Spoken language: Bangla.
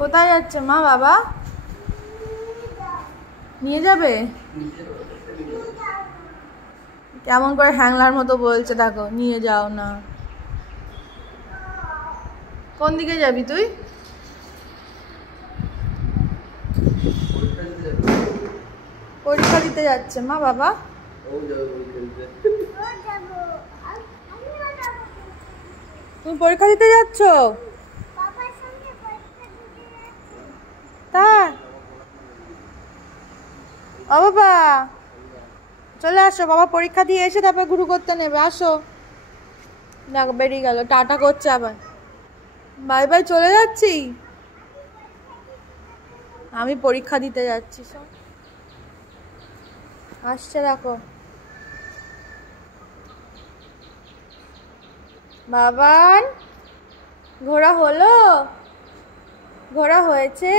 কোথায় যাচ্ছে মা বাবা? নিয়ে যাবে? কেমন করে হ্যাংলার মতো বলছে দেখো, নিয়ে যাও না। কোন দিকে যাবি তুই? পরীক্ষা দিতে যাচ্ছে মা বাবা। তুমি পরীক্ষা দিতে যাচ্ছ? তা ও বাবা, চলে আসো, বাবা পরীক্ষা দিয়ে এসে তারপর গুরু করতে নেবে, আসো। দেখো বেরিয়ে গেল, টাটা করছে আবার। বাই বাই, চলে যাচ্ছি। আমি পরীক্ষা দিতে যাচ্ছি, সব আসছে দেখো। বাবান, ঘোরা হলো? ঘোরা হয়েছে?